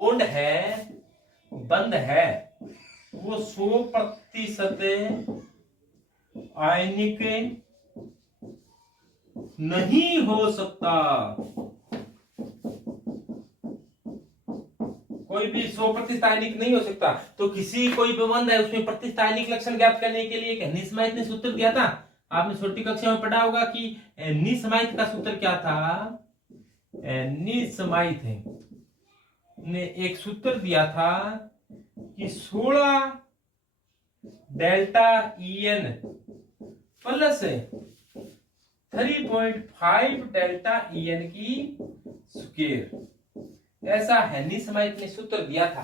Bond है, बंद है, वो 100% आयनिक नहीं हो सकता। कोई भी 100% आयनिक नहीं हो सकता। तो किसी कोई भी बंध है उसमें प्रतिष्ठा आयनिक लक्षण ज्ञात करने के लिए निस्माइत ने सूत्र दिया था। आपने छोटी कक्षा में पढ़ा होगा कि निस्माइत का सूत्र क्या था। निस्माइत ने एक सूत्र दिया था कि 16 delta EN plus 3.5 delta EN की स्क्वायर। ऐसा निस्माइत ने सूत्र दिया था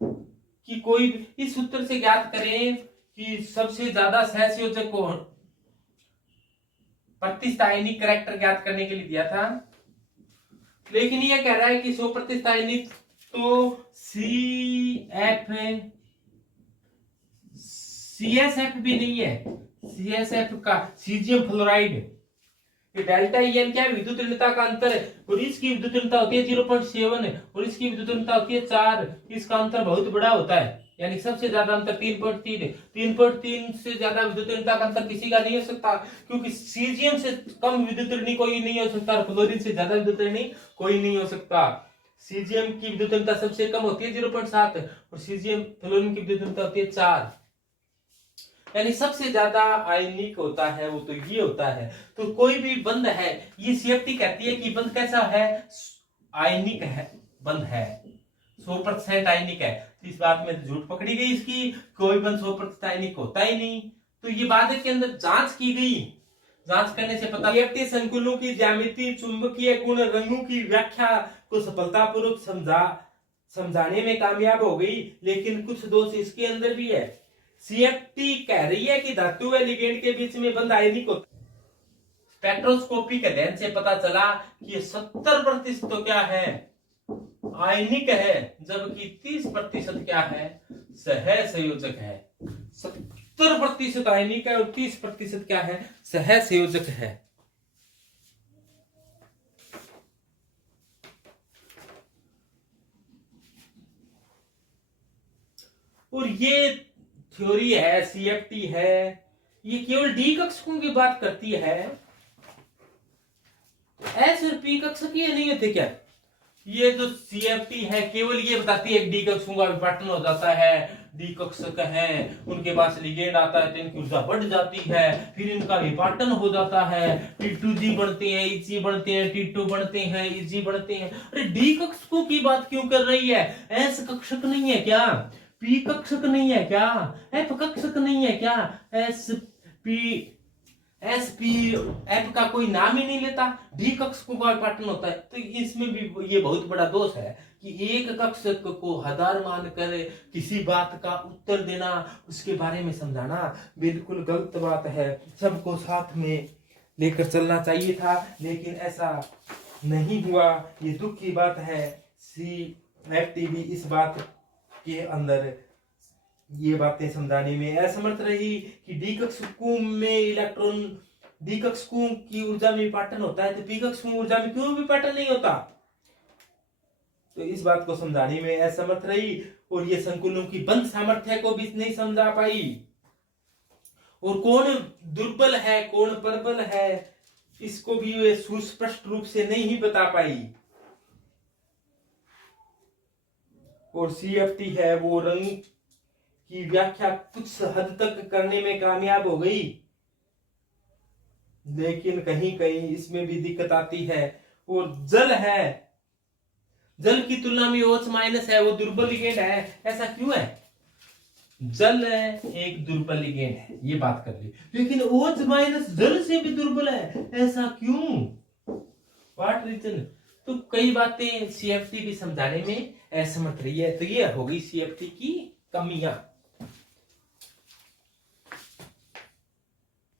कि कोई इस सूत्र से ज्ञात करें कि सबसे ज्यादा सहसंयोजक को प्रतिष्ठा आयनिक करैक्टर ज्ञात करने के लिए दिया था। लेकिन यह कह रहा है कि 100% आयनिक तो CSF भी नहीं है। CSF का सीजियम फ्लोराइड, डेल्टा EN क्या है, विद्युत ऋणता का अंतर है, और इसकी विद्युत ऋणता होती है 0.7 और इसकी विद्युत ऋणता होती है 4। इसका अंतर बहुत बड़ा होता है, यानी सबसे ज्यादा अंतर 3.3 है। 3.3 से ज्यादा विद्युत ऋणता का अंतर किसी का नहीं हो सकता, क्योंकि सीजियम से कम विद्युत ऋणी कोई नहीं हो सकता और फ्लोरीन से ज्यादा विद्युत ऋणी कोई नहीं हो सकता। सीजियम की विद्युत ऋणता सबसे कम होती है 0.7 और सीजियम फ्लोरीन की विद्युत ऋणता होती है 4, यानी सबसे ज्यादा आयनिक होता है वो तो ये होता है। तो कोई भी बंध है, ये CFT कहती है कि बंध कैसा है, आयनिक है, बंध है 100% आयनिक है। इस बात में झूठ पकड़ी गई इसकी, कोई बंध 100% आयनिक होता ही नहीं। तो ये बाद के अंदर जांच की गई, जांच करने से पता CFT संकुलों की ज्यामिति, चुंबकीय गुण, रंगों की व्याख्या को सफलतापूर्वक समझाने में कामयाब हो गई। लेकिन कुछ दोष इसके अंदर भी है। CFT कह रही है कि धातु व लिगेंड के बीच में बंध आयनिक होता है। स्पेक्ट्रोस्कोपी के अध्ययन से पता चला कि 70% तो क्या है, आयनिक है, जबकि 30% क्या है, सहसंयोजक है। 70% आयनिक है और 30% क्या है, सहसंयोजक है। और ये थ्योरी है, CFT है, ये केवल D कक्षकों की बात करती है, S और P कक्षक ये नहीं होते क्या? ये जो CFT है केवल ये बताती है D कक्षकों का विपाटन हो जाता है, D कक्षक है उनके पास लिगेंड आता है तो इनकी ऊर्जा बढ़ जाती है, फिर इनका विपाटन हो जाता है, T2G बनते हैं, EG बनते हैं, T2 बनते हैं, EG बनते हैं। अरे D कक्षकों की बात क्यों कर रही है? S कक्षक नहीं है क्या? P कक्षक नहीं है क्या? F कक्षक नहीं है क्या? SPF का कोई नाम ही नहीं लेता, D कक्षकों का विपाटन होता है। तो इसमें भी ये बहुत बड़ा दोष है कि एक कक्षक को आधार मानकर किसी बात का उत्तर देना, उसके बारे में समझाना बिल्कुल गलत बात है। सबको साथ में लेकर चलना चाहिए था, लेकिन ऐसा नहीं हुआ। ये दुख की बात है। CFT भी इस बात के अंदर ये बातें समझाने में असमर्थ रही कि D कक्षकों में इलेक्ट्रॉन, D कक्षकों की ऊर्जा में विपाटन होता है तो P कक्षकों की ऊर्जा में क्यों विपाटन नहीं होता। तो इस बात को समझाने में असमर्थ रही और ये संकुलों की बंध सामर्थ्य को भी नहीं समझा पाई, और कौन दुर्बल है कौन प्रबल है इसको भी वे सुस्पष्ट रूप से नहीं बता पाई। और CFT है वो रंग की व्याख्या कुछ हद तक करने में कामयाब हो गई, लेकिन कहीं कहीं इसमें भी दिक्कत आती है। और जल है, जल की तुलना में OH- है, वो दुर्बल लिगेंड है। ऐसा क्यों है? जल एक दुर्बल लिगेंड है, ये बात कर ली, लेकिन OH- जल से भी दुर्बल है, ऐसा क्यों? What reason? तो कई बातें CFT भी समझाने में असमर्थ रही है। तो ये होगी CFT की कमियां।